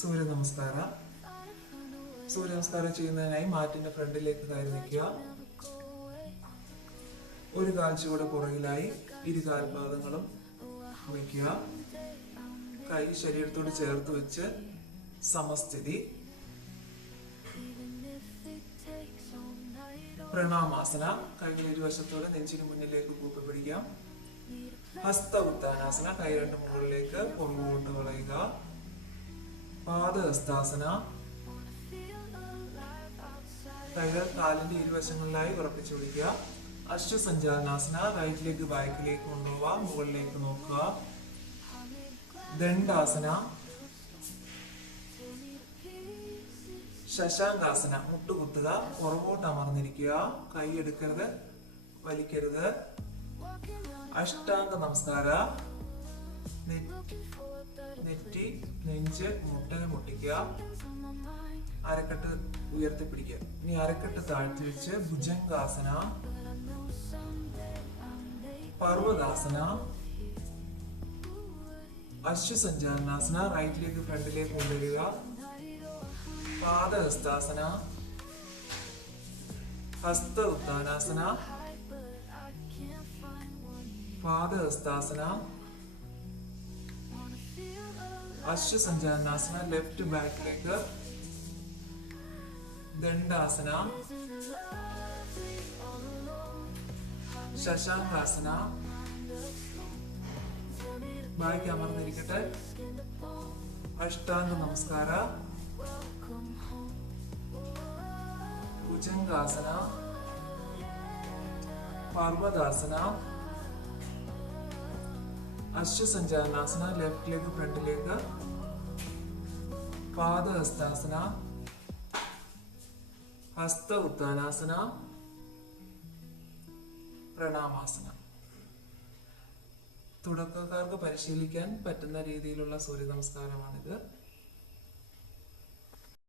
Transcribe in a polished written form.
സൂര്യ നമസ്കാരം. സൂര്യ നമസ്കാരം ചെയ്യുന്നതിനായി മാറ്റിന്റെ ഫ്രണ്ടിലേക്ക് കയറി നിൽക്കുക. ഒരു കാൽ ചുവട് പുറകിലായി ഇരു കാൽപാദങ്ങളും വയ്ക്കുക. കൈ ശരീരത്തോട് ചേർത്ത് വെച്ച് സമസ്ഥിതി. പ്രണാമാസന. കൈകൾ ഇരുവശത്തോടെ നെഞ്ചിന് മുന്നിലേക്ക് കൂപ്പി പിടിക്കാം. ഹസ്ത ഉത്താനാസന. കൈ രണ്ട് മുകളിലേക്ക് പുറകോട്ട് വളയുക. പാദഹസ്താസന. കൈകൾ കാലിന്റെ ഇരുവശങ്ങളിലായി ഉറപ്പിച്ചു പിടിക്കുക. അശ്വസഞ്ചാലനാസന. റൈറ്റിലേക്ക് ബാക്കിലേക്ക് കൊണ്ടുപോവുക. മുകളിലേക്ക് നോക്കുക. ദണ്ഡാസന. ശശാങ്കാസന. മുട്ടുകുത്തുക. പുറകോട്ട് അമർന്നിരിക്കുക. കൈ എടുക്കരുത്, വലിക്കരുത്. അഷ്ടാംഗ നമസ്കാര. നെറ്റി, നെഞ്ച്, മുട്ടനെ മുട്ടിക്കുക. അരക്കെട്ട് ഉയർത്തിപ്പിടിക്കുക. ഇനി അരക്കെട്ട് താഴ്ത്തി വെച്ച് ഭുജംഗാസന, പർവ്വതാസന, അശ്വസഞ്ചാലനാസന. റൈറ്റിലേക്ക് ഫ്രണ്ടിലേക്ക് കൊണ്ടുവരിക. പാദഹസ്താസന, ഹസ്ത ഉത്താനാസന, പാദഹസ്താസന, അശ്വസഞ്ചാലനാസന. ലെഫ്റ്റ് ബാക്കിലേക്ക്. ദണ്ഡാസന, ശശാങ്കാസന. ബാക്കി അമർന്നിരിക്കട്ടെ. അഷ്ടാംഗ നമസ്കാര. ഭുജംഗാസന, പർവ്വതാസന, അശ്വസഞ്ചാലനാസന. ലെഫ്റ്റിലേക്ക് ഫ്രണ്ടിലേക്ക്. പാദഹസ്താസന, ഹസ്ത ഉത്താനാസന, പ്രണാമാസന. തുടക്കക്കാർക്ക് പരിശീലിക്കാൻ പറ്റുന്ന രീതിയിലുള്ള സൂര്യ നമസ്കാരമാണിത്.